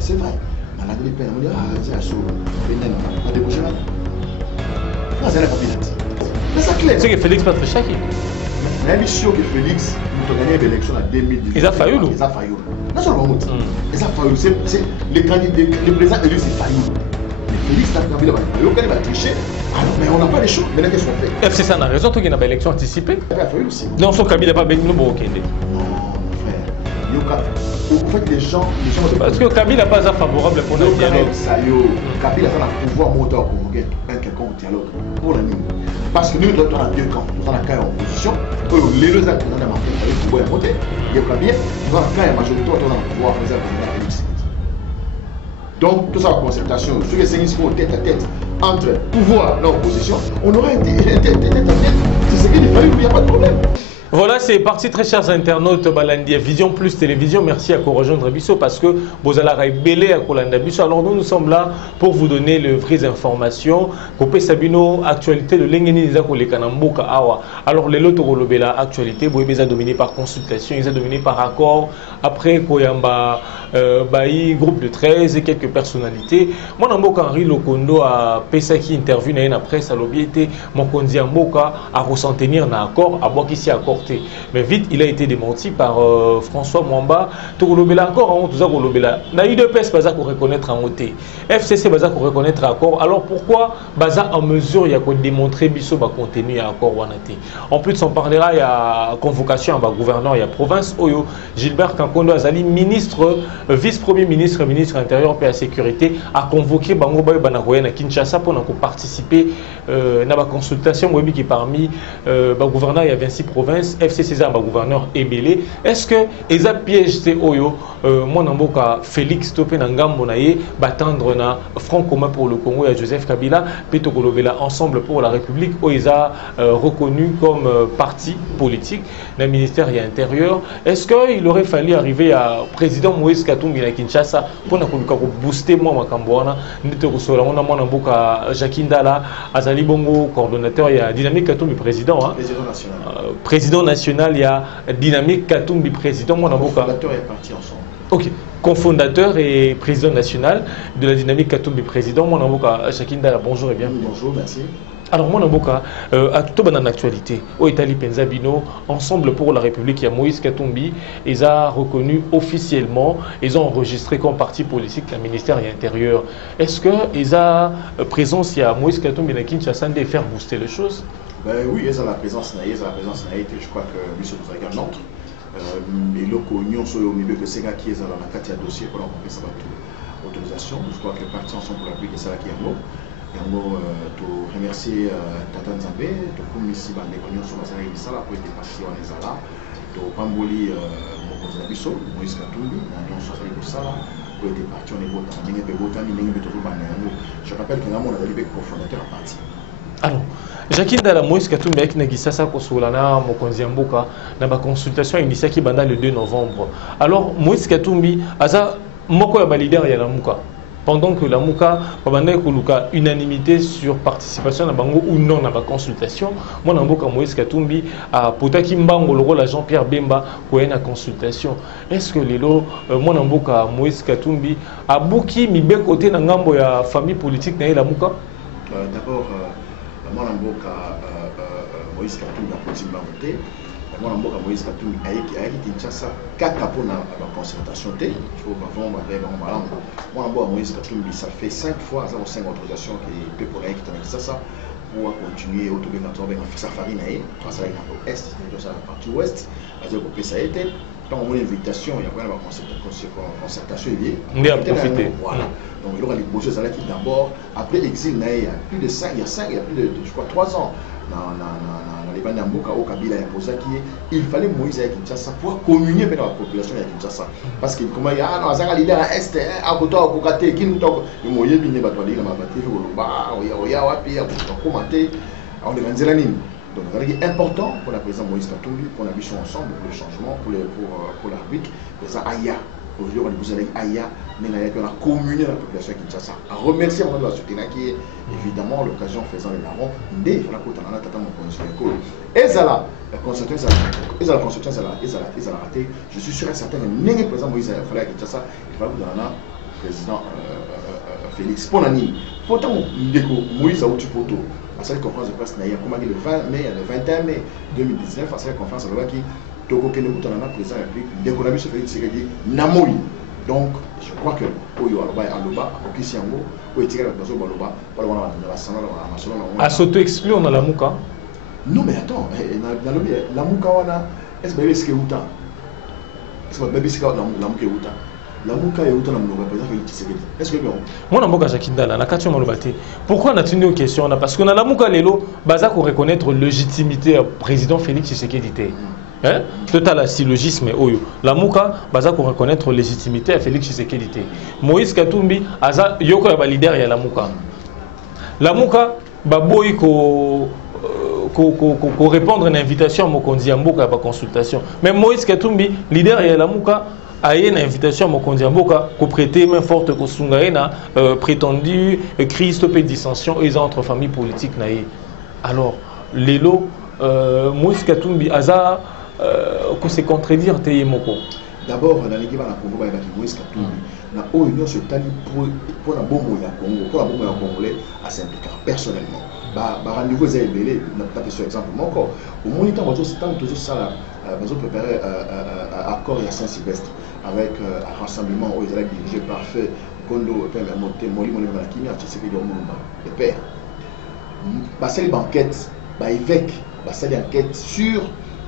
c'est vrai. C'est que Félix Patrichaki. Mais sûr que Félix, nous avons gagné l'élection en 2018. Ils ont failli. Ils ont failli. Non seulement ils ont failli. Les présidents élus, c'est failli. Mais Félix, il va tricher. Alors, mais on n'a pas les choses. Maintenant, qu'est-ce qu'on fait? FCC a raison, il y a une élection anticipée. Il a failli aussi. Non, son Kabila n'a pas béni. Non, mon frère. En fait, les gens. Parce que Kabila n'est pas favorable pour le dialogue. Kabila a le pouvoir monter à convoquer quelqu'un au dialogue. Pour la nuit. Parce que nous, nous sommes dans deux camps. Nous sommes dans la cas en opposition. Les deux actes, nous avons le pouvoir monter. Il y a Kabila. Nous sommes dans la cas en majorité. Nous avons le pouvoir faire la Félix. Donc, tout ça en concertation. Ceux qui sont tête à tête entre pouvoir et opposition, on aura été tête à tête. C'est ce qu'il fallait, il n'y a pas de problème. Voilà, c'est parti, très chers internautes. Balandi Vision Plus Télévision, merci à vous rejoindre Bisso parce que vous allez belé à Kolanda Bisso. Alors nous sommes là pour vous donner les vraies informations. Kopé Sabino, actualité de l'Engeni Zako le Kanamboka Awa. Alors les lots Rolobela, actualité, vous avez dominé par consultation, ils ont dominé par accord. Après Koyamba, Baï, groupe de 13 et quelques personnalités. Mon Amboka Henri Lokondo a Pesaki interview dans la presse à l'obéité. Mon Kondi Amboka a ressentir un accord, à boire ici accord. Mais vite, il a été démenti par François Mwamba. Tourolobela encore, tout ça, Rolobela. Na UDPS, Baza pour reconnaître en OT. FCC, Baza pour reconnaître accord. Alors pourquoi Baza en mesure, il y a démontré Bisso va contenu à accord Wanate. En plus, on parlera, il y a convocation à gouverneur, il y a province Oyo. Gilbert Kankondo Azali, ministre, vice-premier ministre, ministre intérieur et à sécurité, a convoqué Bango Bayo Banagoyen à Kinshasa pour participer à la consultation. Qui parmi gouverneur, il y a 26 provinces. FCC César, gouverneur Ebélé. Est-ce que les pièges c'est Oyo, moi Namboka Félix Topé Nangambo naye, batendre na Front commun pour le Congo et Joseph Kabila, Peto Kolovela ensemble pour la République, Oisa reconnu comme parti politique dans le ministère et intérieur. Est-ce qu'il aurait fallu arriver à président Moïse Katumbi à Kinshasa pour booster moi Makamboana, Nito Sola, on a mon Namboka Jakindala, Azali Bongo, coordonnateur, il y a Dynamique Katumbi président, président national. Président national, il y a Dynamique Katumbi président. Cofondateur est parti ensemble. Ok. Cofondateur et président national de la Dynamique Katumbi président. Mon avocat Shakindala, bonjour et bienvenue. Bonjour, merci. Alors mon avocat, à tout dans l'actualité, au Italie Penzabino, Ensemble pour la République, il y a Moïse Katumbi, ils ont reconnu officiellement, ils ont enregistré comme parti politique le ministère et intérieur. Est-ce qu'ils ont présence, il y a Moïse Katumbi à Kinshasa de faire booster les choses? Ben oui, ils ont la présence naïve, je crois que M. Bouzaga Nantes, et le Cognon, sur le milieu que c'est là qui est dans la carte dossier pour l'envoyer sa autorisation. Je crois que le parti Ensemble pour la République, c'est là qui est un mot. Et un mot, pour remercier Tata Nzambé, pour commissi Bande Cognon sur la série de Sala, pour être parti en Ezala, pour Pamboli, Mokonzi Nabiso, Moïse Katumbi, Nyon sur la série de Sala, pour être parti en Ebota, je rappelle que Namon a été cofondateur à parti. Alors, Jacques Ndala Moïse Katumbi avec Nagisasa Kosolana Mokonzi Mboka na ba consultation initiée qui banda le 2 novembre. Alors Moïse Katumbi aza moko ya leader ya la Muka. Pendant que la Muka babanda koluka unanimité sur participation na bango ou non na ba consultation, moi na Mboka Moïse Katumbi a potaki mbango le rôle à Jean-Pierre Bemba ko na consultation. Est-ce que lelo moi na Mboka Moïse Katumbi a buki mi be côté na ngambo ya famille politique na la Muka? D'abord moi Namboka Moïse Katumbi a politique voté. Moi Namboka Moïse Katumbi a Kinshasa kaka pour la concertation il faut avant moi Namboka Moïse Katumbi ça fait 5 fois 5 autorisations qui peut pour aller Kinshasa pour continuer autobénateur avec sa farine face à l'est ça la partie ouest c'est pour ça été quand on a une invitation il y a pas concertation il a profité voilà donc il aura les projets qui d'abord après l'exil il y a plus de 5 il y a plus de je crois 3 ans dans les bandes d'Amboka au Kabila il fallait Moïse à Kinshasa pour communier avec la population de Kinshasa parce que comme il y a un leader à est à côté au côté qui nous toque le moyen bien battre les mabatté au ya wapi pour commenter on est dans la ligne. Donc c'est important pour la présidente Moïse Katumbi pour la mission ensemble pour le changement pour l'arbitre ça aya aujourd'hui on a posé avec Aya, mais on a communié la population de Kinshasa. À remercier mon de la société qui est évidemment l'occasion faisant les larrons, dès la côte en a tata mon conseil. Et ça là, la constitution, ils ont raté. Je suis sûr et certain que même le président Moïse a fallu à Kinshasa, il va vous donner le président Félix. Pour l'année, pourtant, Moïse a eu du poteau. À cette conférence de presse, il y a le 20 mai, le 21 mai 2019, à cette conférence, on a dit Toko Kenebu, on a président de la République, dès qu'on a vu ce Félix Tshisekedi, Namori. Donc, je crois que Oyo Aloba et Aloba, à Okisiango, ou Etika Bazo Baloba, à s'auto-exclure, on a la Mouka. Non, mais attends, la Mouka, est-ce que c'est Outa? Est-ce que c'est la Mouka Outa? La Mouka est Outa, le président Félix Tshisekedi. Est-ce que moi, on a Mouka Jakindala, on a Katio Malobate. Pourquoi on a tenu aux questions? Parce qu'on a la Mouka Lelo, Baza pour reconnaître légitimité au président Félix Tshisekedi. Hein? Total à syllogisme oyo. La Mouka, baza pour reconnaître légitimité à Félix Tshisekedi. Moïse Katumbi, aza yoko ya ba leader ya la Mouka. La Mouka, baboy ko répondre à une invitation à Mokondi Amboka à consultation. Mais Moïse Katumbi, leader ya la Mouka, a une invitation à Mokondi Amboka pour prêter main forte ko sungaena prétendu crise de dissension et entre familles politiques naïe. Alors, Lelo Moïse Katumbi aza qu'on se contredire Teyemoko. D'abord, dans l'équipe à la Congo, il y a Moïse Katumbi. La ONU se tali pour la bombe Congo, pour la bombe congolais à s'impliquer personnellement. Rendez-vous est belé, n'a pas question exemple encore. Au moniteur, c'est toujours ça, nous avons préparé un accord à Saint-Sylvestre avec un rassemblement où ils allaient dirigé par Feu Kondo, Père Moté, Moli, Moli, Malakini, Tshisekedi, le père. C'est une banquette, évêque, c'est une enquête sur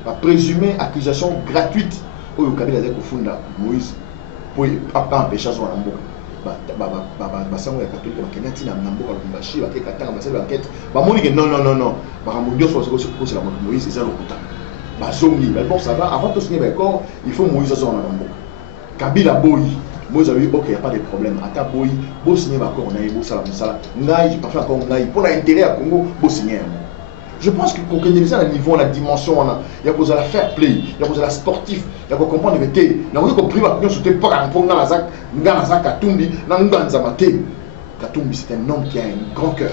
la présumée accusation gratuite au Kabila de Kofunda Moïse pour empêcher son ambo. Basango ya catholique bakenya tina namboka lumbashi bakekatanga basali enquête bamoni que non baramondio so c'est la Moïse c'est lokuta bazongi bon ça va avant de signer d'accord il faut Moïse soit en amboka Kabila boy Moïse a dit ok il y a pas de problème ata boy bo signer d'accord on a eu ça la musala ngai pas faire comme ngai pour l'intérêt à Congo bo signer. Je pense que quand on est à niveau, la dimension, il y a besoin de la fair play, il y a besoin de la sportif, il y a besoin de comprendre que il y a besoin de comprendre que c'était pas un peu dans la ZAC Katumbi, dans le Zamate. Katumbi, c'est un homme qui a un grand cœur.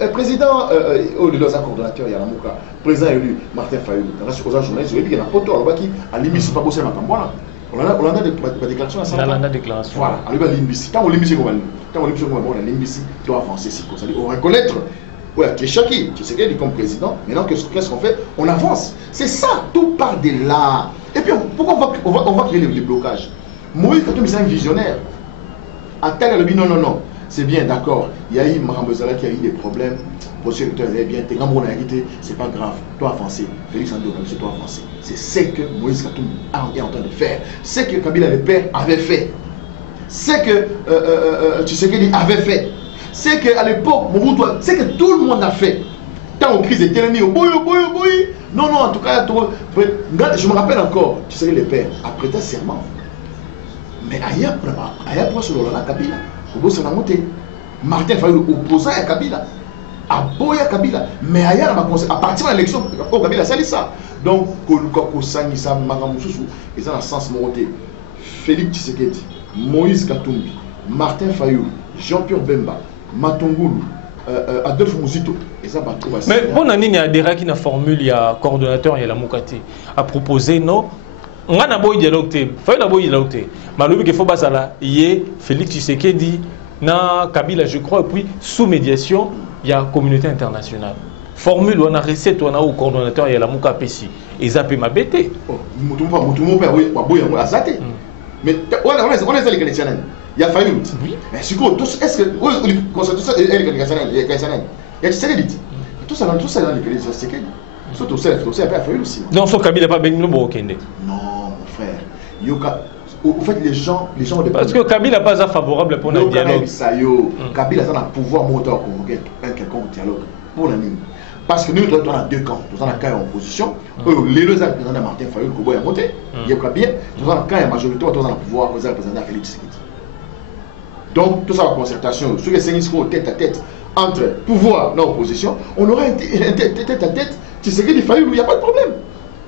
Le président, le coordonnateur, il y a la Mouka, président élu, Martin Fayou, dans la journaliste, il y a un poteau, qui a limité, c'est pas possible à Cambois. On a des déclarations à ça. On a des déclarations. Voilà, on a limité. Quand on limite, on a limité, il doit avancer, c'est-à-dire on reconnaître. Ouais, tu es choqué, tu sais qu'il est comme président. Maintenant, qu'est-ce qu'on fait? On avance. C'est ça, tout part de là. Et puis, pourquoi on va créer le blocage? Moïse Katumbi, c'est un visionnaire. Attel, elle dit non. C'est bien, d'accord. Il y a eu Marambezala qui a eu des problèmes. Monsieur le directeur, bien, t'es grand, c'est pas grave. Toi, avancer. Félix André, c'est toi, avancer. C'est ce que Moïse Katumbi est en train de faire. C'est ce que Kabila le père avait fait. C'est que Tshisekedi avait fait. C'est qu'à l'époque, c'est que tout le monde a fait. Tant aux crises de Télémi, boy. Non, en tout cas, je me rappelle encore, tu sais, le père a prêté serment. Mais ailleurs, pour ce moment-là, Kabila, au bout de sa montée, Martin Fayou opposant à Kabila, à Boya Kabila. Mais ailleurs, à partir de l'élection, Kabila, c'est ça. Donc, Koluka Sangisa, Magamoussou, ils ont un sens monté. Félix Tshisekedi, Moïse Katumbi, Martin Fayou, Jean-Pierre Bemba, Matongulu, Adolphe Mouzito. Mais bon, il y a des gens qui ont formule, il y a coordonnateur, il y a la Moukati, a proposé, non, on a un bon dialogue, il faut un bon dialogue. Mais il faut pas ça, il y a Félix Tshisekedi, na Kabila, je crois, et puis sous médiation, il y a la communauté internationale. Formule, on a recette, on a au coordonnateur, il y a la Moukapesi. Et ça peut m'abaisser. Mais on est les Chrétiens. Il y a fallu. Oui. Mais est-ce que le constitution est les Chrétiens? Il y a Tshisekedi. Tout ça dans les Chrétiens, c'est surtout ça, il a fallu aussi. Non, son Kabila n'a pas béni le Burkina. Non, mon frère. Au fait, les gens parce que Kabila n'est pas favorable pour le dialogue. Kabila a un pouvoir moteur pour convoquer un quelconque dialogue pour la ligne. Parce que nous, on a deux camps. Nous avons un camp en opposition. Les deux représentants de Martin Fayou, le Kobo est monté. Il y a bien. Nous avons un camp en majorité. Nous avons un pouvoir pour représenter Félix Tshisekedi. Donc, tout ça, la concertation, sur les 5 tête à tête entre pouvoir et opposition, on aura un tête à tête. Tshisekedi Fayou, il n'y a pas de problème.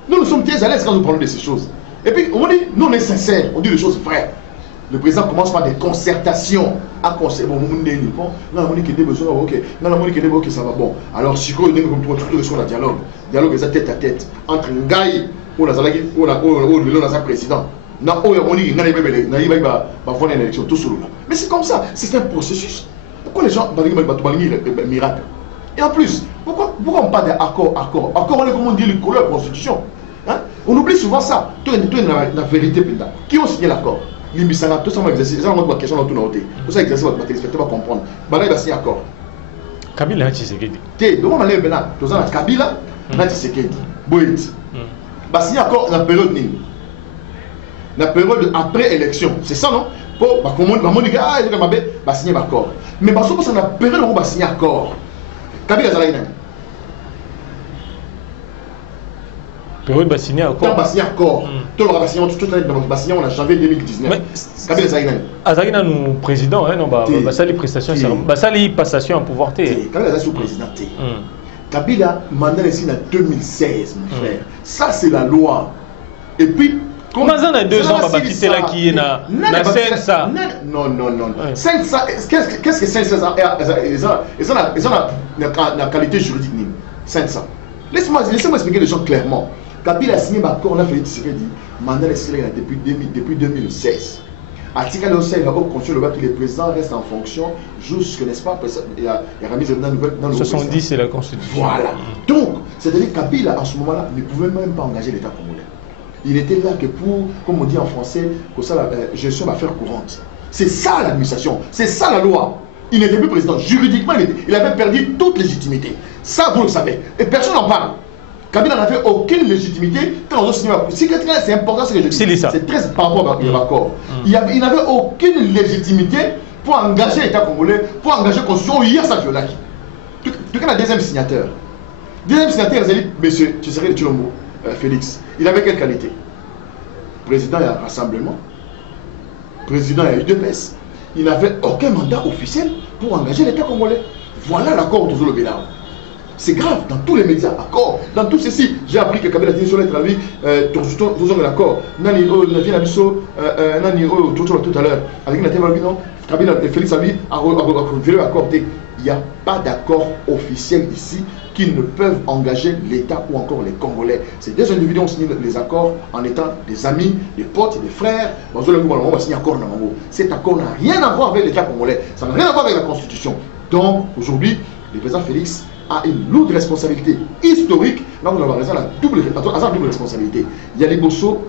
Nous sommes très à l'aise quand nous parlons de ces choses. Et puis, on dit, nous on est sincères, on dit les choses vraies. Le président commence par des concertations. À concerter. Bon, on dit, bon, non, on dit qu'il y a des besoins, ok. Non, on dit qu'il y a des besoins, ça va bon. Alors, si on dit que tout sur le dialogue, dialogue est tête à tête entre Ngaï ou le président. Non, on dit qu'il y a une élection, tout sur là. Mais c'est comme ça, c'est un processus. Pourquoi les gens ont miracle? Et en plus, pourquoi on parle d'accord, on est comme on dit le colère constitution. Hein? On oublie souvent ça. Tout la vérité, qui ont signé l'accord? Limbisanga, tout ça m'a exercé. Ça, on a une question dans tout le monde. Tout ça, exercer votre téléspectateur va comprendre. Bala, il a signé accord. Kabila, Tshisekedi. Donc, on va aller maintenant. Tout ça, Kabila, Tshisekedi. Boït. Va signer accord dans la période nini. La période après élection. C'est ça, non? Pour, comme on dit, ah, il va signer l'accord. Mais parce que c'est la période où on va signer accord. Kabila, ça va y période va signer accord. On va signer accord. Tout le monde va signer en janvier 2019. Kabila Zaïna. Azagina nous président, hein, non, bah ça les prestations, bah ça les passations en pouvoir té. Kabila Zaïna sous président té. Kabila mandat ici en 2016, mon frère. Ça c'est la loi. Et puis comment ça, on a 2 ans, bah quitter là qui est na Sensa. Non. Sensa, qu'est-ce que Sensa ils ont la qualité juridique. Sensa. Laissez-moi expliquer les choses clairement. Kabila a signé l'accord, on a fait Tshisekedi, mandat depuis 2016. Article 11, le haut conseil, les présidents restent en fonction jusqu'à, n'est-ce pas, il y a remis dans le 70, c'est la constitution. Voilà. Donc, c'est-à-dire que Kabila, en ce moment-là, ne pouvait même pas engager l'État congolais. Il était là que pour, comme on dit en français, que ça, la gestion d'affaires courantes. C'est ça l'administration, c'est ça la loi. Il n'était plus président. Juridiquement, il avait perdu toute légitimité. Ça, vous le savez. Et personne n'en parle. Kabila n'avait aucune légitimité. C'est important ce que je dis. C'est très par rapport au accord. Il n'avait aucune légitimité pour engager l'État congolais, pour engager la Constitution. Hier, ça violait. Tu connais le deuxième signateur. Deuxième signateur, il a dit, monsieur, tu serais le Tchilombo, Félix. Il avait quelle qualité? Président, il y a rassemblement. Président, il y a UDPS. Il n'avait aucun mandat officiel pour engager l'État congolais. Voilà l'accord de Zolo-Bénard. C'est grave, dans tous les médias, accord. Dans tout ceci, j'ai appris que Kabila a dit sur les travaux, vous avez l'accord. Nani, tout à l'heure, avec Kabila et Félix Abi a accordé. Il n'y a pas d'accord officiel ici qui ne peuvent engager l'État ou encore les Congolais. Ces deux individus ont signé les accords en étant des amis, des potes, des frères. On va signer accord dans Mambo. Cet accord n'a rien à voir avec l'État congolais. Ça n'a rien à voir avec la Constitution. Donc, aujourd'hui, le président Félix a une lourde responsabilité historique. Là, vous avez raison, la double responsabilité. Yannick Bosso,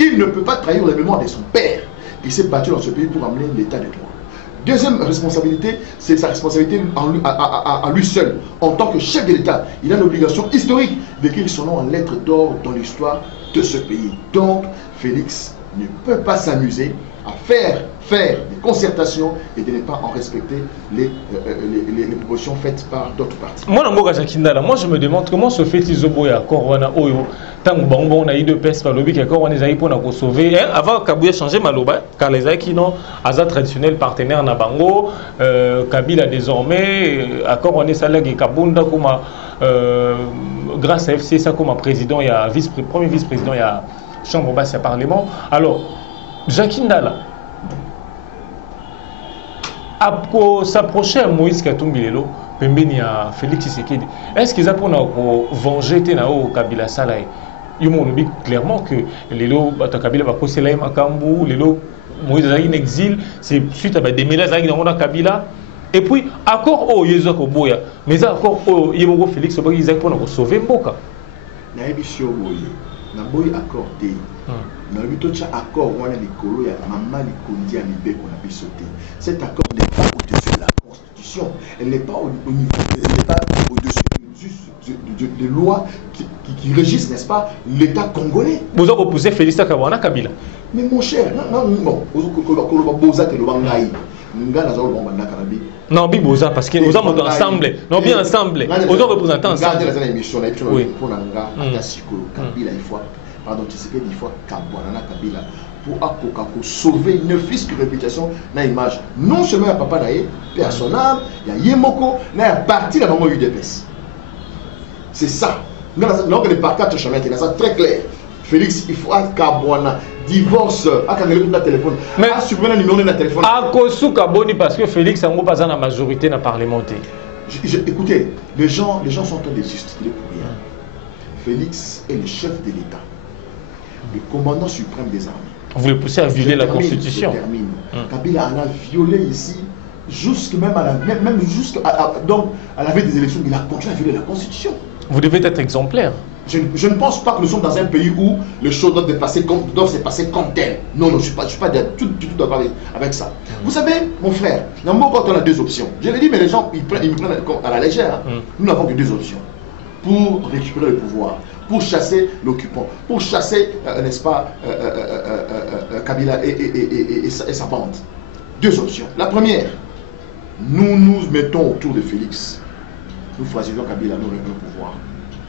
il ne peut pas trahir la mémoire de son père. Il s'est battu dans ce pays pour amener l'État de droit. Deuxième responsabilité, c'est sa responsabilité à lui seul. En tant que chef de l'État, il a l'obligation historique d'écrire son nom en lettres d'or dans l'histoire de ce pays. Donc, Félix ne peut pas s'amuser à faire des concertations et de ne pas en respecter les propositions faites par d'autres partis. Moi, je me demande comment se fait-il Zoboya Corona Oyo tant bonbon on a eu de peste par le but qu'on a eu pour nous sauver avant Kabila changer Maloba car les Aïkino Aza traditionnel partenaire Nabango Kabila désormais accord on est salaire qui Kabunda comme grâce à FC ça comme président il y a premier vice-président il y a chambre basse il y a parlement alors Jacques Ndala après s'approcher à Moïse Katumbi lelo pembeni à Félix Tshisekedi est-ce qu'ils a pour nous venger tenao Kabila Salai il m'a dit clairement que lelo Kabila va poser là Makambu lelo Moïse a en exil c'est suite à des mélanges avec dans Kabila et puis accord au Yezoko Boya mais accord au Yemoko Félix Obaki Isaac pour nous sauver Mboka na ebisio boye na boye accordé na bitocha accord wana likolo ya mama likondi ya mibeko na bisoté cet accord n'est pas au-dessus de la constitution elle n'est pas au niveau elle n'est pas au-dessus des lois qui régissent n'est-ce pas l'état congolais vous avez opposé Félix Kawana Kabila mais mon cher non ko boza te lo bangai ngana za lo banda kanabi non biboza parce que nous avons ensemble non bien ensemble aux représentants ensemble regardez la émission là pour nanga atasiko Kabila il faut pardon tu sais que il faut Kabwana Kabila pour sauver ne fût-ce que réputation na image non seulement à papa naé personnel il y a Yemoko na parti la maman UDPS c'est ça donc les parquets chemin c'est très clair Félix, il faut Kabwana, divorce, à téléphone. Mais supprimer le numéro de téléphone. À cause de parce que Félix a pas dans la majorité dans le parlementaire. Écoutez, les gens sont en train de justifier pour rien. Félix est le chef de l'État, le commandant suprême des armées. Vous le poussez à violer la Constitution. Kabila en a violé ici, même à la veille des élections, il a continué à violer la Constitution. Vous devez être exemplaire. Je ne pense pas que nous sommes dans un pays où les choses doivent se passer comme tel. Non, je ne suis pas tout d'accord avec ça. Vous savez, mon frère, dans mon cas, on a deux options. Je l'ai dit, mais les gens ils me prennent à la légère. Nous n'avons que deux options pour récupérer le pouvoir, pour chasser l'occupant, pour chasser, n'est-ce pas, Kabila et sa bande. Deux options. La première, nous nous mettons autour de Félix. Nous choisissons Kabila, nous revenons au pouvoir.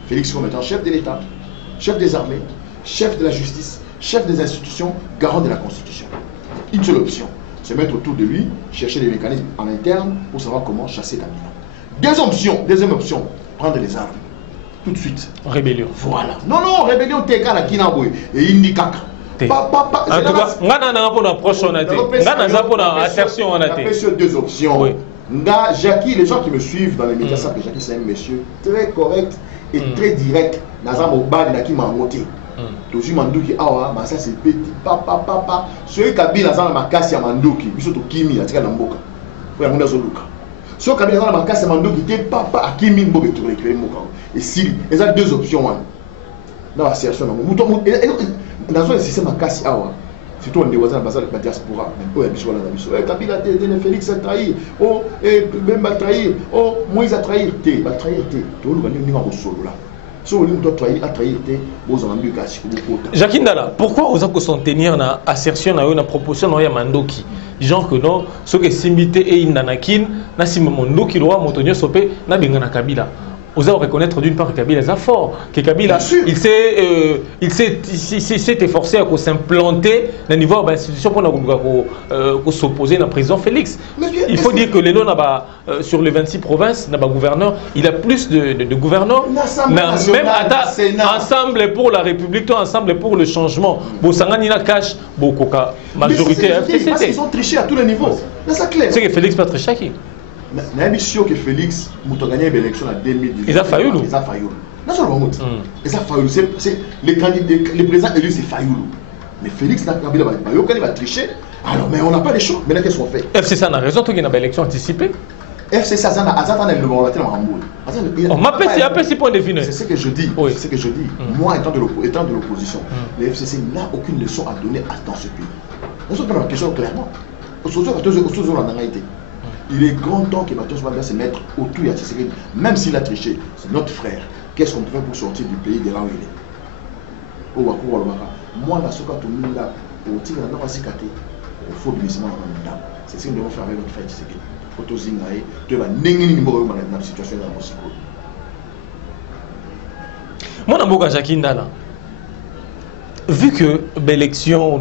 Félix comme étant chef de l'État, chef des armées, chef de la justice, chef des institutions, garant de la Constitution. Une seule option, se mettre autour de lui, chercher des mécanismes en interne pour savoir comment chasser Kabila. Deuxième option, prendre les armes. Tout de suite. Rébellion. Voilà. Non, rébellion, t'es qu'à la Kinaboy et Indi Kaka. En tout cas, on a une approche, on a une assertion, on a deux options. Oui. Jackie, les gens qui me suivent dans les médias savent que Jackie c'est un monsieur très correct et très direct. Nazam au bas de qui m'a monté. Toujours Mandouki, ah ouais, ça c'est petit, papa. Celui qui habite dans ma casse à Mandouki, il surtout Kimi, à Tika Namboka. Oui, à Mounazoluka. Celui qui habite dans ma casse à Mandouki, il papa à Kimi Mboka pour récupérer Moka. Et si, il y a deux options. Dans la situation, dans un système à casse à surtout on est voisins de la diaspora. Oh, il y a Kabila, Félix a trahi. Oh, Bemba a trahi. Oh, Moïse a trahi. Il a trahi. Tout le monde est solo là. Jacques Ndala, pourquoi vous avez s'en tenir à assertion à une proposition de Mandoki? Genre que non, ce que Simbité et Indanakin, n'a si Mandoki doit montonner sopé, n'a bien na Kabila. Vous allez reconnaître d'une part que Kabila est fort, que Kabila il s'est efforcé à s'implanter dans le niveau de l'institution pour s'opposer à la président Félix. Il faut dire que les sur les 26 provinces, gouverneur, il a plus de gouverneurs, même ensemble pour la République, ensemble pour le changement. Bosangani cache beaucoup majorité. Parce qu'ils ont triché à tous les niveaux. C'est clair. C'est que Félix pas triché qui? Je suis sûr que Félix a gagné l'élection en 2018. Il a failli. Il a failli. Il a failli. Les présidents élus, c'est failli. Mais Félix n'a pas triché. Alors, mais on n'a pas les choix. Maintenant, qu'est-ce qu'on fait? FCC a raison, il y a une élection anticipée. FCC a le laboratoire en Rambourg. C'est ce que je dis. C'est ce que je dis. Moi, étant de l'opposition, le FCC n'a aucune leçon à donner dans ce pays. On se pose la question clairement. Il est grand temps que Mathieu va se mettre autour de Tshisekedi, même s'il a triché. C'est notre frère. Qu'est-ce qu'on peut faire pour sortir du pays de là où il est? Moi, dans ce cas, tout le monde là, il faut bien se mettre en dedans. C'est ce que nous devons faire avec notre frère Tshisekedi. Il faut aussi tu vas dans la situation de la Moscou. Moi, je suis Jacques Ndala. Vu que l'élection,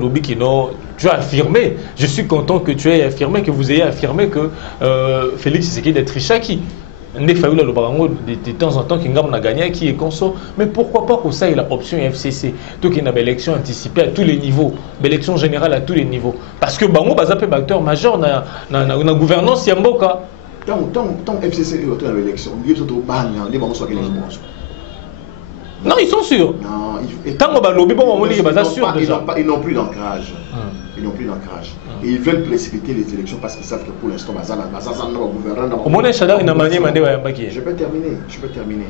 tu as affirmé, je suis content que tu aies affirmé, que vous ayez affirmé que Félix Tshisekedi est trichaki. De temps en temps, qu'il a gagné, qui est conso. Mais pourquoi pas que ça, il a option FCC? Donc, il y a une élection anticipée à tous les niveaux, une élection générale à tous les niveaux. Parce que Bango est un acteur majeur dans la gouvernance Yamboka. Tant FCC est autour de l'élection, il y a non, ils sont sûrs. Non, ils n'ont plus d'ancrage. Ils n'ont plus d'ancrage. Et ils veulent précipiter les élections parce qu'ils savent que pour l'instant, je peux terminer.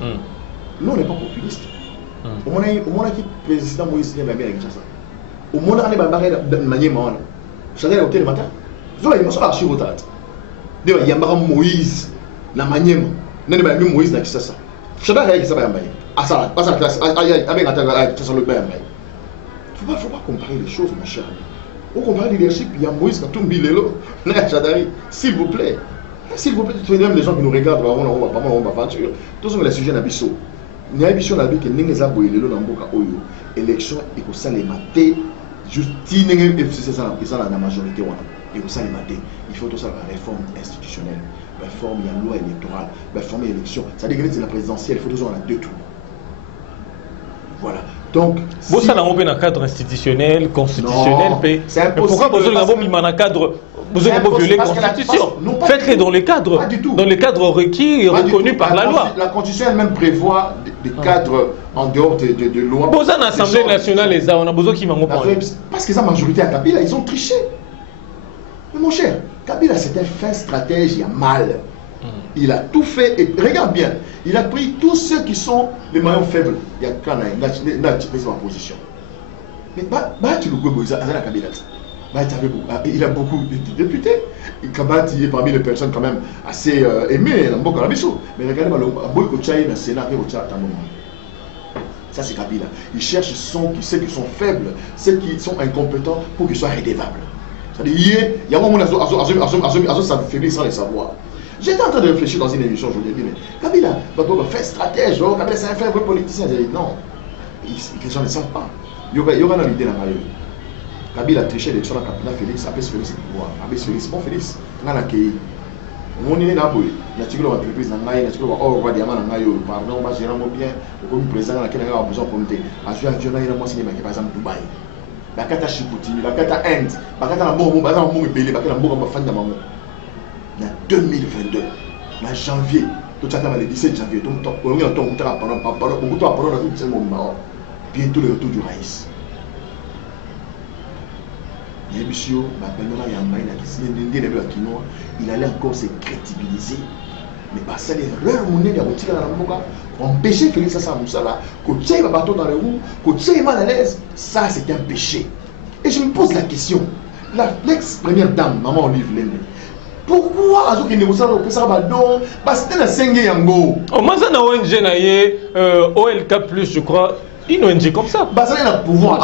Nous, on n'est pas populistes. Au moins, qui président Moïse n'est pas bien avec ça. Au moins, on est pas de manière morale. Je suis allé au matin. Je vais aller archiver au théâtre. Il y a Moïse, la manière. Non, mais Moïse n'a que ça. Je suis allé avec ça. Il ne faut pas comparer les choses, mon cher ami. On compare le leadership, il y a Moïse Katumbi Lelo, s'il vous plaît. S'il vous plaît, même les gens qui nous regardent, on va aventure. Tous les sujets d'Abisso. Il y a Abisso qui est né à Boyelo dans Boka Oyo. Élection, il faut ça les mater. Juste, si vous avez la majorité, il faut ça les mater. Il faut tout ça la réforme institutionnelle. Réforme, il y a loi électorale. Réforme, élection. Ça dit que c'est la présidentielle, il faut toujours en deux tours. Voilà. Donc, vous ça dans un cadre institutionnel, constitutionnel, c'est impossible. Pourquoi vous avez un cadre, vous avez violé la Constitution? Faites-le dans les cadres, dans les cadres requis et reconnus par la loi. La Constitution elle-même prévoit des cadres en dehors de loi. Vous en Assemblée nationale, les on a besoin qu'ils m'en parlent. Parce que la majorité à Kabila, ils ont triché. Mais mon cher, Kabila c'était un fin stratège, il y a mal. Il a tout fait et regarde bien, il a pris tous ceux qui sont les maillons faibles. Il y a quand il a pris sa position. Mais tu le il a beaucoup de députés. Kabati est parmi les personnes quand même assez aimées dans beaucoup de mais regardez, le Sénat ça c'est Kabila. Il cherche ceux qui sont faibles, ceux qui sont incompétents pour qu'ils soient rédevables. C'est-à-dire, il y a un moment où ça faiblit sans le savoir. J'étais en train de réfléchir dans une émission, je lui ai dit, mais Kabila, fait stratège, Kabila c'est un vrai politicien. J'ai dit non, les gens ne savent pas. Il y aura une idée dans la Kabila a triché l'élection dans Capitaine Félix, après Félix c'est pouvoir. Après Félix, bon Félix, on a accueilli. On est là pour il y a toujours une entreprise dans Naï, il y a toujours un roi diamant dans Naï, pardon, on va gérer bien, le président dans lequel on a besoin de communauté. À ce jour, il y a un cinéma qui par exemple Dubaï. La cata Chipouti, la cata Inde, la cata Nambo, la cata Nambo, la cata Nambo, la cata Nambo. Il y a 2022, en janvier, tout ça le 17 janvier, bientôt le retour du Raïs. Il allait encore se crédibiliser. Mais parce que l'erreur pour empêcher Félix Assam Moussala, que tu aies un bateau dans les roues, que tu aies mal à l'aise, ça c'est un péché. Et je me pose la question, l'ex-première dame, Maman Olive Lende, pourquoi Azouk est négocié au Pessabadon? Parce que c'est un Sengue Yango. Oh, moi, ça n'a ONG, OLK, je crois. Une ONG comme ça. Bah, ça a le pouvoir.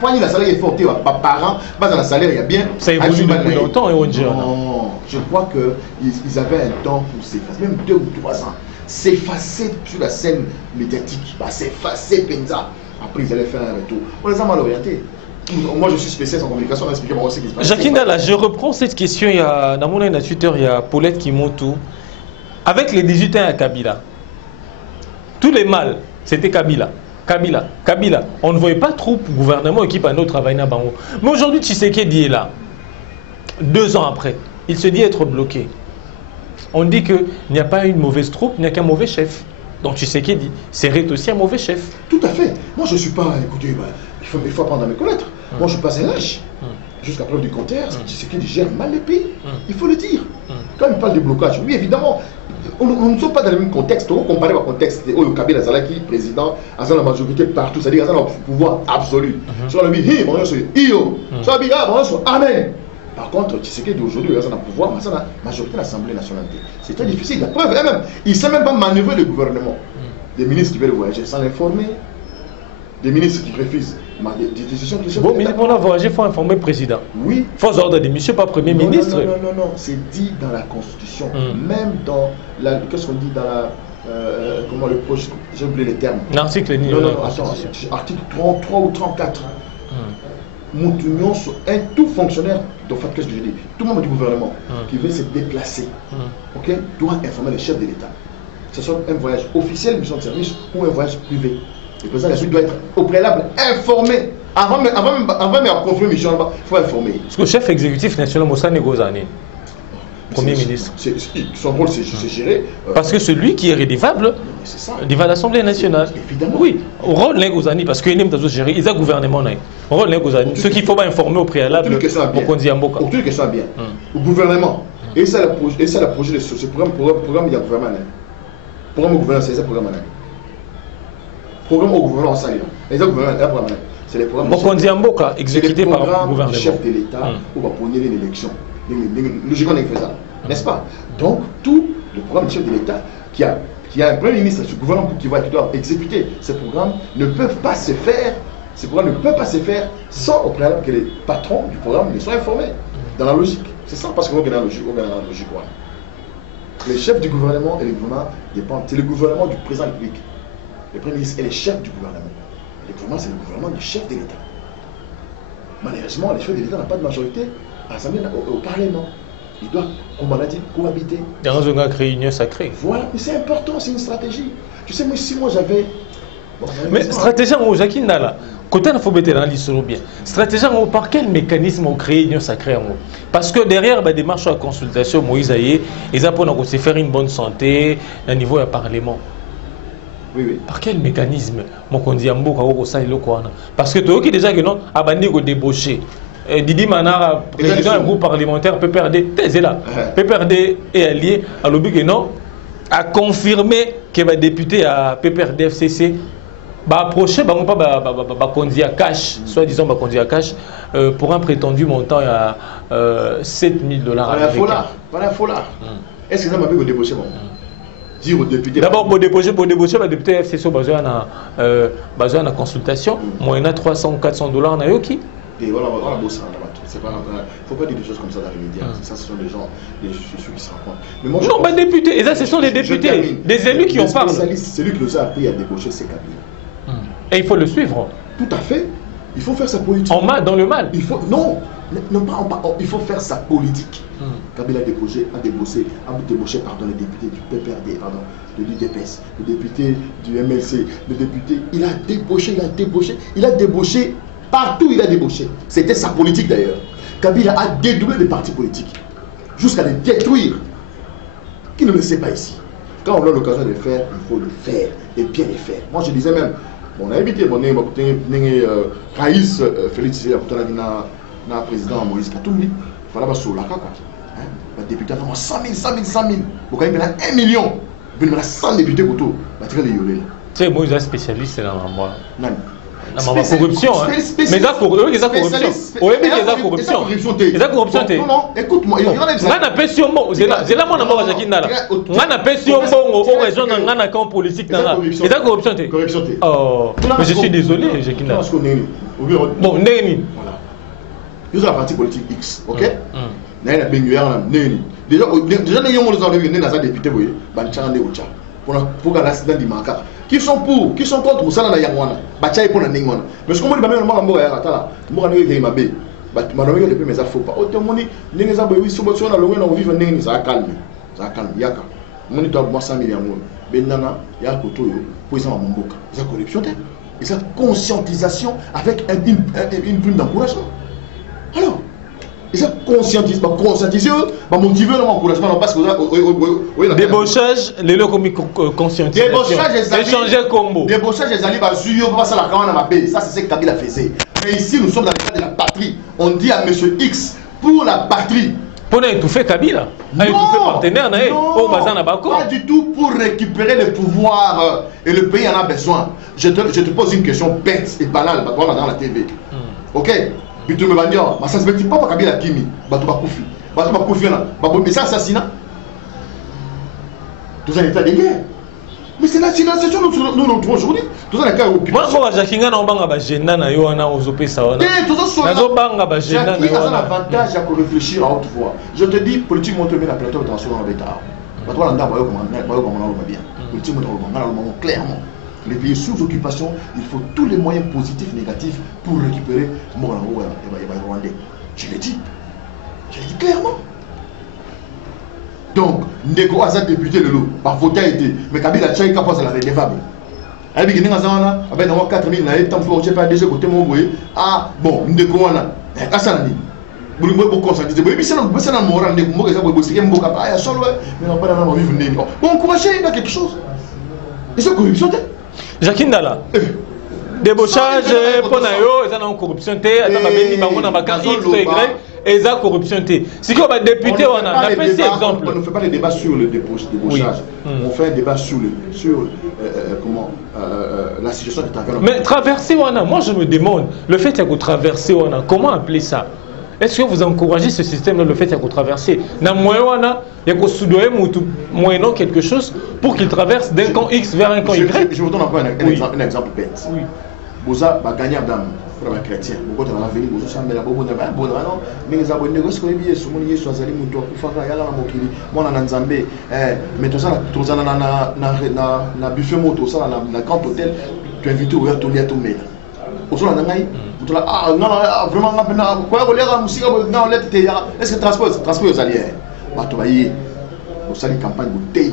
Poignée la salaire est forte, par parent, dans la salaire, il y a bien. Ça évolue depuis longtemps, ONG. Non, je crois qu'ils avaient un temps pour s'effacer, même 2 ou 3 ans. S'effacer sur la scène médiatique, s'effacer Penza. Après, ils allaient faire un retour. On les a mal orientés. Moi, je suis spécialiste en communication, on a expliqué moi aussi ce qui se passe. Jacques Ndala, je reprends cette question. Il y a, dans mon Twitter, il y a Paulette qui monte tout. Avec les 18 ans à Kabila, tous les mâles, c'était Kabila. Kabila. On ne voyait pas trop gouvernement, équipe à notre travail. Mais aujourd'hui, Tshisekedi est là. 2 ans après, il se dit être bloqué. On dit qu'il n'y a pas une mauvaise troupe, il n'y a qu'un mauvais chef. Donc Tshisekedi serait aussi un mauvais chef. Tout à fait. Moi, je ne suis pas... Écoutez, il faut apprendre à me connaître. Moi, je ne suis pas un lâche. Jusqu'à preuve du contraire, Tshisekedi gère mal les pays. Il faut le dire. Quand il parle de blocage, oui, évidemment, on ne sommes pas dans le même contexte. On compare au contexte où Kabila Zalaki, président, a la majorité partout, c'est-à-dire a le pouvoir absolu. Sur le Bihi, on est Io. Sur le Bihi, on est Amen. Par contre, Tshisekedi d'aujourd'hui, il a un pouvoir, mais ça la majorité de l'Assemblée nationale. C'est très difficile. La preuve, même, il ne sait même pas manœuvrer le gouvernement. Des ministres qui veulent voyager sans l'informer, des ministres qui refusent des décisions qui sont... Bon, mais pour la voyager, il faut informer le président. Oui. Il faut ordre des messieurs, pas Premier ministre. Non. C'est dit dans la Constitution. Même dans la... Qu'est-ce qu'on dit dans la... comment le projet... J'ai oublié les termes. L'article... Non, attends. Article 33 ou 34. Nous tenions sur tout fonctionnaire, donc qu'est-ce que je dis, tout le membre du gouvernement qui veut se déplacer, doit informer le chef de l'État. Que ce soit un voyage officiel, mission de service ou un voyage privé. Le président de la Suisse doit être au préalable informé. Avant de confirmer mission, il faut informer. Parce que le chef exécutif national, Moussa Negozani, Premier ministre. Son rôle, c'est gérer. Parce que celui qui est rédévable, il va à l'Assemblée nationale. Évidemment. Oui, rôle Negozani, parce qu'il aime gérer, il a gouvernement. Rôle Negozani, ce qu'il faut pas informer au préalable pour qu'on dise Mboka. Aucune question bien. Au gouvernement. Et ça, le projet de ce programme, il y a gouvernement. Programme au gouvernement, c'est ça le programme. Programme au gouvernement en salle. Et ça, le gouvernement, c'est les programmes. Pour qu'on dise Mboka, exécuté par le gouvernement. Chef de l'État, on va prendre une élection. Logiquement, on fait ça. N'est-ce pas? Donc, tout le programme du chef de l'État qui a un premier ministre, ce gouvernement qui doit exécuter ces programmes ne peuvent pas se faire. Ces programmes ne peuvent pas se faire sans au préalable que les patrons du programme ne soient informés. Dans la logique. C'est ça parce qu'on est dans la logique. Les chefs du gouvernement et le gouvernement dépendent. C'est le gouvernement du président de la République. Le premier ministre est le chef du gouvernement. Le gouvernement, c'est le gouvernement du chef de l'État. Malheureusement, les chefs de l'État n'ont pas de majorité à l'Assemblée, au Parlement. Ils doivent, comme on a dit, cohabiter. Dans une réunion sacrée. Voilà, mais c'est important, c'est une stratégie. Tu sais, moi, si moi j'avais Mais stratégie au Jackie Nala, côté il faut mettre dans l'histoire bien. Stratégie par quel mécanisme on crée union sacrée en haut? Parce que derrière des démarches à consultation, Moïse Aye, ils apprennent à se faire une bonne santé au niveau du Parlement. Oui. Par quel mécanisme mon dit parce que toi qui déjà que non, abandonné au débauché. Didi Manara, président du groupe parlementaire PPRD, t'es là. PPRD est allié à l'objet que non, a confirmé que le député à PPRD FCC va approcher, va conduire à cash, soi-disant va conduire à cash, pour un prétendu montant à $7,000 américains. Voilà, est-ce que ça m'a fait débaucher mon dire aux députés? D'abord, pour débaucher, le député FCC a besoin de consultation, moyennant $300-400 na yoki. Et voilà, bosse c'est pas, faut pas dire des choses comme ça dans les médias. Ça, ce sont des gens, ceux qui se rencontrent. Mais moi, non, députés, et ça, ce sont les députés, des élus qui en parlent. Celui qui nous a appris à débaucher, c'est Kabila. Et il faut le suivre. Tout à fait. Il faut faire sa politique. Dans le mal. Il faut, il faut faire sa politique. Kabila a débauché, les députés du PPRD, de l'UDPS, le député du MLC, le député, il a débauché. Partout il a débauché. C'était sa politique d'ailleurs. Kabila a dédoublé les partis politiques jusqu'à les détruire. Qui ne le sait pas ici? Quand on a l'occasion de le faire, il faut le faire et bien le faire. Moi je disais même, on a invité mon Raïs Félix le président Moïse Katumbi. Il fallait pas sur la caca. Le député a 100 000. Vous avez 1 million. Il y a 100 députés autour. Tu sais, Moïse est spécialiste dans moi. Non. La corruption, mais ça corruption. Non, écoute-moi. Ngana pesi ombo, zela mona moko Jackie Nala. Ngana pesi ombo au région ngana camp politique nanga. Et ça corruption té. Oh, mais je suis désolé Jackie Nala. Bon, neni. Voilà. Nous sommes la partie politique X, OK? Na benguer neni. Déjà les gens ont enlevé dans député boye, banchande ocha. Pour la l'accident du Maka. Qui sont pour, qui sont contre Moussala na Yangwana, Bachaï pour la Ningwana. Mais ce qu'on dit, même moi, moi, Atala, moi, je vais m'abbé. Madame, les premiers affaires pas. Automoni, les abouis, subvention à l'ouest, on vit venir, ça calme. Yaka. Mon état, moi, 100 millions. Benana, Yako, pour ils ont mon boca. C'est la corruption, et cette conscientisation avec une plume d'encouragement. Alors, et ça conscientiser, motiver l'encouragement parce que débauchage, les locaux conscientisation. Échanger combo. Débauchage, les alliés, ça c'est ce que Kabila faisait. Mais ici, nous sommes dans le cadre de la patrie. On dit à M. X pour la patrie. Pour étouffer Kabila, étouffer partenaire, pas du tout pour récupérer le pouvoir et le pays en a besoin. Je te pose une question bête et banale dans la TV. Ok? Bitumé Bandior, ça ne se met pas pour Kabila Kimi, Batou Bakoufi. Batou Bakoufi, mais ça assassinat. Tout un état de guerre. Mais c'est la situation que nous nous trouvons aujourd'hui. Tout un cas occupé. Moi, je suis un avantage à réfléchir à haute voix. Je te dis, politique montre bien la plateau internationale en bêta. Politique montre clairement. Les pays sous occupation, il faut tous les moyens positifs et négatifs pour récupérer Morango et Rwandais. Je l'ai dit clairement. Donc, Ndeko a député le lot, par voter a été, mais Kabila Tchaïka pense à la redevable. Elle dit que nous avons 4 000 naïfs, tant que je n'ai pas déjà côté mon boy. Ah, bon, Ndeko on a. Assanani. Vous pouvez vous concentrer. Mais c'est un moral, mais on pas dans la vie. Bon, encouragez, il y a quelque chose. Et c'est corruption. Jackie Ndala. Débauchage, Ponayo, ils ont corruption, ils ont corruption. Si on a député, on a fait cet exemple. On ne fait pas de débat sur le débauchage. On fait un débat sur la situation de travail. Mais traverser, moi je me demande, le fait que traverser, comment appeler ça? Est-ce que vous encouragez ce système-là, le fait qu'il y a traverser? Il y a quelque chose pour qu'il traverse d'un camp X vers un camp Y. Je vous donne encore un exemple bête. Oui. Boza va gagner d'âme pour les chrétiens. Beaucoup de la vie, Boza s'en met la bonne non. Mais les abonnés, ce qu'on est sur mon lieu, sur Zali Moutou, pour faire la mokili, moi en Nzambé, mais tout ça, na buffet moto, ça, na grand hôtel, tu es invité au verre, tu lis à tout mail. Aujourd'hui, vraiment, est-ce que transport aux alliés? ça les campagnes de thé,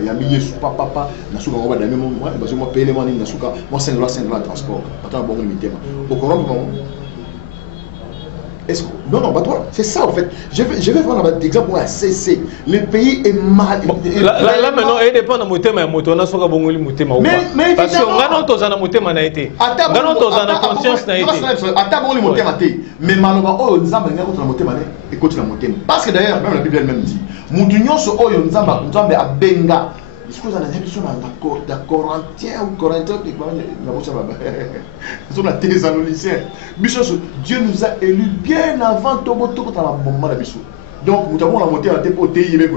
il y a mis sous papa, nasuka on va dans même moi parce que moi payer les moyens nasuka moi 5 $ transport. Attends bon limité au Coran est-ce que non bah toi c'est ça en fait. Je vais prendre un exemple pour la CC. Le pays est mal. Là maintenant il dépend de moté mais moto na soka bongoli moté ma ou pas. Parce que ngano to zana moté ma na été. Ngano to zana conscience na été. Attends bongoli moté ma té. Mais maloba oh nzamba ngako to na moté ma né et continue la moté. Parce que d'ailleurs même la Bible elle-même dit mutu nyonso oyo nzamba abenga. Discours dans la Corinthiens ou Corinthiens qui sont la Thessaloniciens. Dieu nous a élus bien avant Toboto dans la moment de Bissou. Donc nous avons la montée à tes potes et les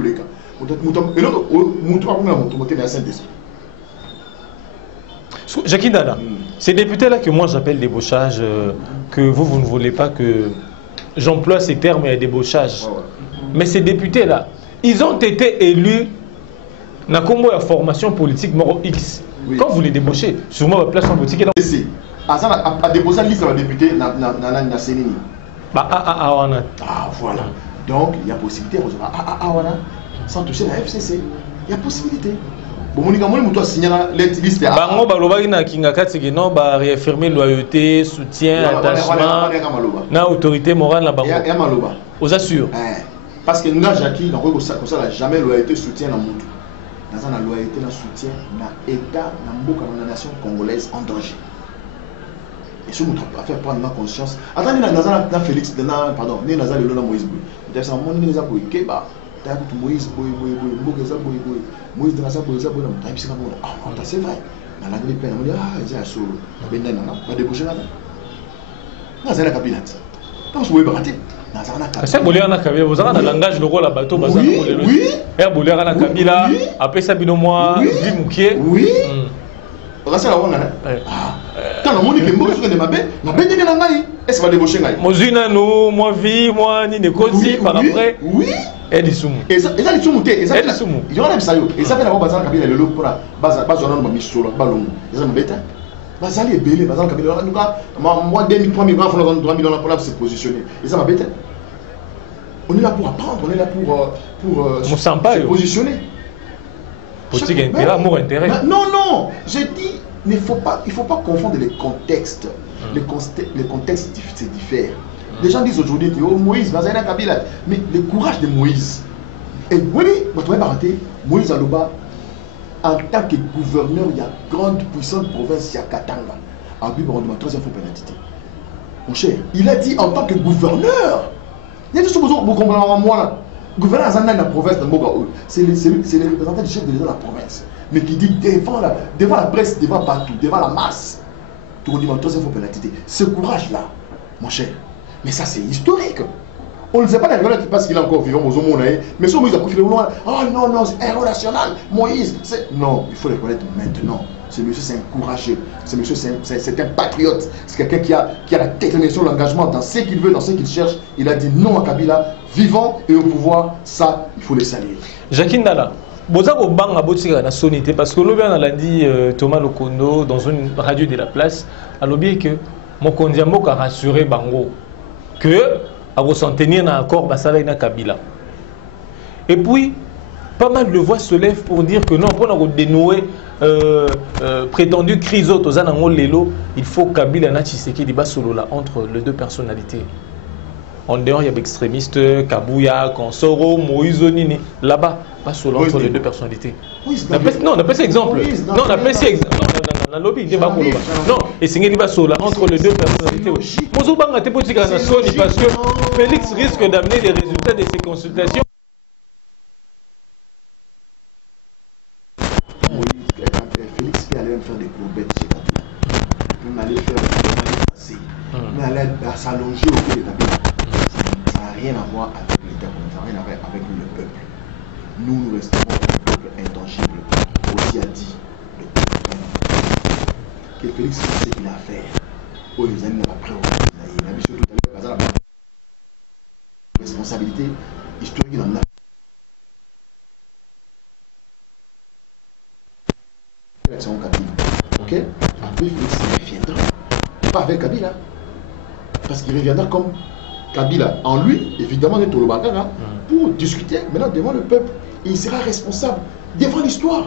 Jackie Dada, ces députés-là que moi j'appelle débauchage, que vous ne voulez pas que j'emploie ces termes débauchage. Mais ces députés-là, ils ont été élus. Na combo la formation politique moro X. Oui. Quand vous les débauchez, sûrement la place en boutique est dans. À déposer la liste de députés na Sénini. Ah voilà. Donc il y a possibilité sans toucher la FCC. Il y a possibilité. Bon monika moni muto signer la liste. Bango balobaki na kinga katiki non ba réaffirmer loyauté, soutien, attachement. Na autorité morale la bango. Ya maloba. Aux assure. Parce que nous Jackie donc comme ça jamais loyauté soutien na mutu. Dans la loyauté, dans le soutien, dans l'État, dans la nation congolaise en danger. Et si nous faire prendre conscience, attendez, dans Félix, pardon, nous avons le Moïse Boy. Nous avons le Moïse Boy, Keba, Moïse Boy, Moïse dans la salle, Moïse Boy, c'est vrai. Dans la grippe, on dit, ah, il y a un solo. Il y a un débouché là. Nous avons la cabinette. Comment vous pouvez rater? C'est Boléa na Kabila, vous avez un langage de rôle à bateau, oui, oui. Et Boléa na Kabila, après ça bino moi, vie moukier. Oui. Rasa la wanga. Quand on dit que mboka sur de mabé, na bende na ngai, est-ce va débaucher ngai? Mozina no, moi vie, moi ni négocie par après. Oui. Et des soumou. Et ça les soumou té, et ça les soumou. Il y en a ça yo. Et ça fait la Bazana Kabila le pour la base on a misolo balongo. Et ça mbeta. Bazali est belé, Bazana Kabila en tout cas, moi 2000 3000 francs 3 millions pour se positionner. Et ça m'embête. On est là pour apprendre, on est là pour se positionner. Politique intérêt, amour intérêt. Non, je dis, il ne faut pas confondre les contextes. Les contextes se diffèrent. Les gens disent aujourd'hui, oh Moïse, Bazana Kabila, mais le courage de Moïse. Et oui, Moïse Aloba, en tant que gouverneur, il y a grande puissante province, il y a Katanga. En Bible, on demande 3e fois pénalité. Mon cher, il a dit en tant que gouverneur. Il y a des choses que vous comprenez moi. Gouverneur Azana de la province de Mogaoul, c'est le représentant du chef de l'État de la province. Mais qui dit devant la presse, devant partout, devant la masse, tu on demande 3e fois pénalité. Ce courage-là, mon cher, mais ça c'est historique. On ne sait pas les qui parce qu'il est encore vivant aux hommes, mais si Moïse a confié le nom, oh non, c'est héros national, Moïse, non, il faut le connaître maintenant. Ce monsieur c'est un courageux, ce monsieur c'est un patriote, c'est quelqu'un qui a la détermination, l'engagement dans ce qu'il veut, dans ce qu'il cherche. Il a dit non à Kabila, vivant et au pouvoir, ça, il faut le saluer. Jackie Ndala, Bozako Banga Botsika na sonité, parce que l'obé on l'a dit Thomas Lokondo dans une radio de la place, a l'obé que Mokonzi Mboka a rassuré Bango que à vous s'en tenir dans l'accord Basala et Kabila. Et puis, pas mal de voix se lèvent pour dire que non, pour nous dénouer prétendu crise il faut Kabila et Tshisekedi Basolola entre les deux personnalités. En dehors, il y a des extrémistes, Kabouya, Kansoro, Moïse Nini. Là-bas, Basolola entre les deux personnalités. Non, on appelle ça exemple. Non, on appelle ça exemple. Non, et c'est une basola entre les deux personnalités. Mozobanga te potika na soni parce que Félix risque d'amener les résultats de ces consultations. Félix qui allait faire des probettes chez Kabila. On allait faire des passer. On allait s'allonger au pied de Kabila. Ça n'a rien à voir avec l'État, ça n'a rien à voir avec le peuple. Nous restons un peuple intangible. Aussi a dit. Que Félix sait ce qu'il a à faire. Oh, les amis n'ont pas pris il a mis surtout tout à l'heure, la responsabilité historique dans la l'action Kabila. Ok? Après, Félix reviendra. Pas avec Kabila. Parce qu'il reviendra comme Kabila en lui, évidemment, de Tolobakara, pour discuter maintenant devant le peuple. et il sera responsable devant l'histoire.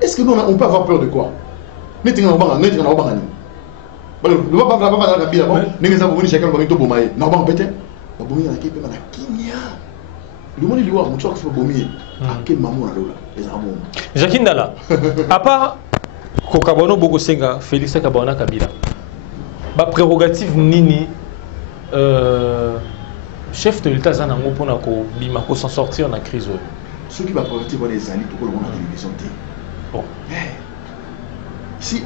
Est-ce que nous, on peut avoir peur de quoi? Jacques Ndala, à part Kokabono Bogosenga, Félix Kabana Kabila, ba prérogative nini chef de l'État Zanango pour ko s'en sortir dans la crise. Ceux qui va prérogative on les alliés tout le monde a télévision. Bon. Si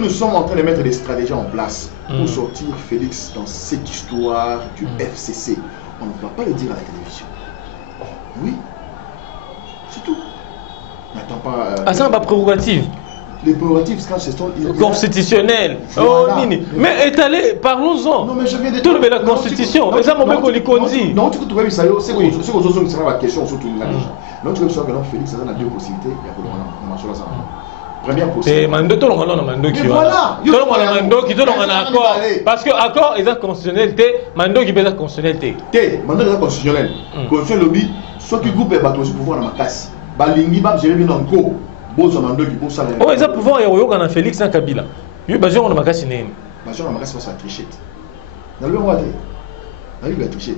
nous sommes en train de mettre des stratégies en place pour sortir Félix dans cette histoire du FCC, on ne va pas le dire à la télévision. Oui, c'est tout. N'attends pas. Ça n'a pas prérogative. Les prérogatives constitutionnelles. Oh, Nini. Mais étalez, parlons-en. Non, mais je viens de tout le la constitution. Mais ça, mon mec, on l'y conduit. Non, tu vois, c'est que la question surtout déjà. Non, tu veux savoir que Félix, ça a deux possibilités. Il y a que le première possibilité. Mando, tout le monde a Mando qui voilà. Tout le monde a Mando qui tout le monde a accord. Parce que accord, ils ont constitutionnalité. Mando qui peut constitutionnalité. Mando est constitutionnel. Constitution lobby, ceux qui groupent les bateaux sur pouvoir dans ma casse. Balingi, Bab, j'ai bien encore. Oh, ils ont pouvoir y Félix et Kabila. Ils ont pas triché. Dans le roi, il a triché.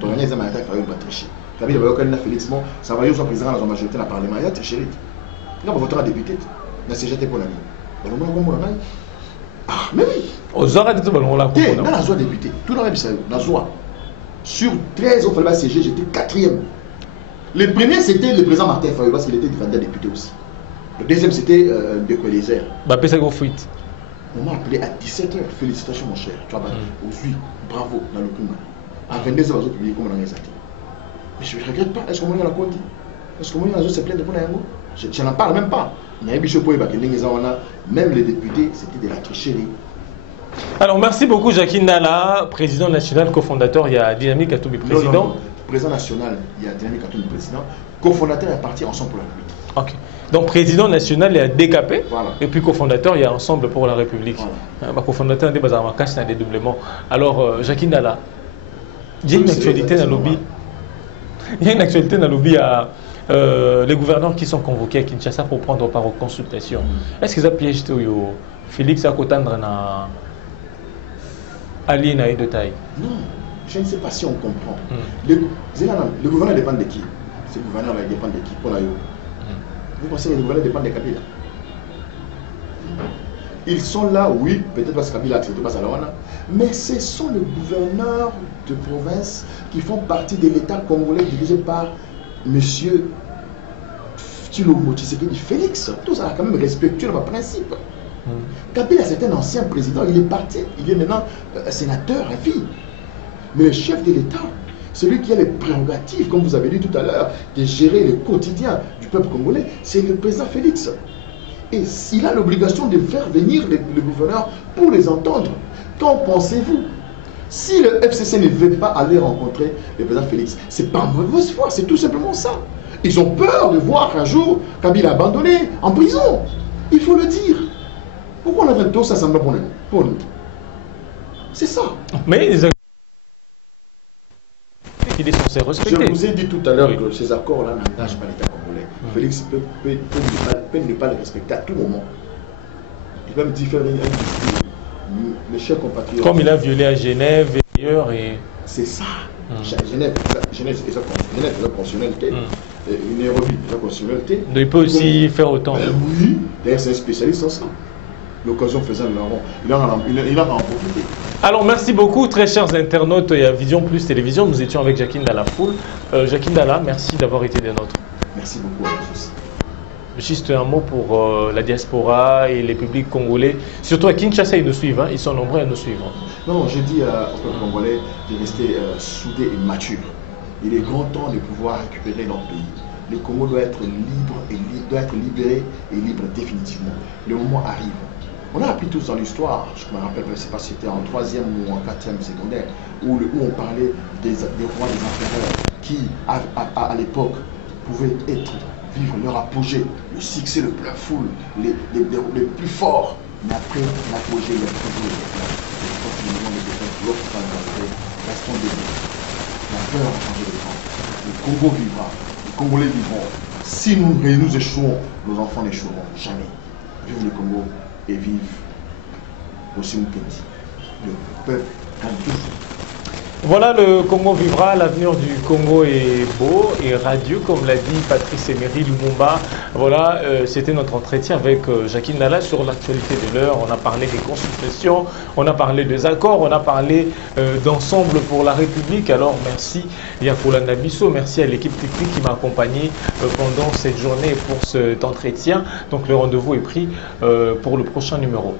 Nous avons triché. Kabila va Félix, ça va y avoir président dans la majorité dans le Parlement. Il a triché. Il a voté en député. Il a CGT pour la vie. Ah, mais oui. Aux heures de ballon, là. Dans la zone député. Tout dans la zone. Sur 13, il fallait CG, j'étais 4e. Le premier, c'était le président Martin Fayot parce qu'il était candidat député aussi. Le deuxième, c'était de Colézer. Fuite. On m'a appelé à 17h. Félicitations, mon cher. Tu as battu. Aujourd'hui, bravo dans le Kunga. À 22h, on a publié comme on a réalisé. Mais je ne regrette pas. Est-ce qu'on m'a dit la compte? Est-ce qu'on m'a dit la zone se plaint de Ponayango? Je n'en parle même pas. Même les députés, c'était de la tricherie. Alors, merci beaucoup, Jacques Ndala, président national, cofondateur. Il y a Dynamique Atoumi, président. Non. Président national, il y a Dynamique Atoumi, président. Cofondateur est parti Ensemble pour la République. Ok. Donc, président national, il y a DKP. Voilà. Et puis, cofondateur, il y a Ensemble pour la République. Voilà. Cofondateur, il y a des dédoublements. Alors, Jacques Ndala, il y a une actualité dans le lobby. Il y a une actualité dans le lobby à les gouverneurs qui sont convoqués à Kinshasa pour prendre part aux consultations. Est-ce qu'ils ont piégé Félix à Kotandre na Ali na de taille? Non, je ne sais pas si on comprend. Le gouverneur dépend de qui? Ce gouverneur dépend de qui? Vous pensez que le gouverneur dépend de Kabila? Ils sont là, oui, peut-être parce que Kabila accepte pas ça, mais ce sont les gouverneurs de province qui font partie de l'État congolais dirigé par Monsieur Tshilombo Tshisekedi Félix. Tout ça a quand même respectueux dans le principe. Kabila, c'est un ancien président, il est parti, il est maintenant sénateur à vie. Mais le chef de l'État, celui qui a les prérogatives, comme vous avez dit tout à l'heure, de gérer le quotidien du peuple congolais, c'est le président Félix. Et il a l'obligation de faire venir les gouverneurs pour les entendre. Qu'en pensez-vous? Si le FCC ne veut pas aller rencontrer le président Félix, c'est pas mauvaise foi, c'est tout simplement ça. Ils ont peur de voir qu'un jour Kabila abandonné en prison. Il faut le dire. Pourquoi on a fait tout ça semble pour nous? C'est ça. Mais les accords qui sont censés respecter. Je vous ai dit tout à l'heure que ces accords-là n'engagent pas l'État congolais. Félix peut ne pas les respecter à tout moment. Il peut me dire faire mes chers compatriotes. Comme il a violé à Genève et ailleurs. C'est ça. Genève, c'est la constitutionnalité. Nairobi, la constitutionnalité. Il peut aussi faire autant. Oui, d'ailleurs, c'est un spécialiste en ça. L'occasion faisant, il en a profité. Alors, merci beaucoup, très chers internautes et à Vision Plus Télévision. Nous étions avec Jacques Ndala Foule. Jacques Ndala, merci d'avoir été des nôtres. Merci beaucoup à vous aussi. Juste un mot pour la diaspora et les publics congolais. Surtout à Kinshasa, ils nous suivent. Ils sont nombreux à nous suivre. Non, je dis au peuple congolais de rester soudé et mature. Il est grand temps de pouvoir récupérer notre pays. Le Congo doit être libre et doit être libéré et libre définitivement. Le moment arrive. On a appris tous dans l'histoire, je me rappelle, je ne sais pas si c'était en 3e ou en 4e secondaire, où on parlait des rois, des empereurs qui, à l'époque, pouvaient vivre leur apogée, le succès le plus full, les plus forts. Mais après l'apogée, il y a toujours l'autre restons debout. La peur va changer le temps. Le Congo vivra. Les Congolais vivront. Si nous échouons, nos enfants n'échoueront jamais. Vive le Congo et vive aussi Mukendi. Le peuple gagne toujours. Voilà, le Congo vivra, l'avenir du Congo est beau et radieux, comme l'a dit Patrice Emery Lumumba. Voilà, c'était notre entretien avec Jacqueline Nala sur l'actualité de l'heure. On a parlé des consultations, on a parlé des accords, on a parlé d'ensemble pour la République. Alors merci Yakolanda Bisso, merci à l'équipe technique qui m'a accompagné pendant cette journée pour cet entretien. Donc le rendez-vous est pris pour le prochain numéro.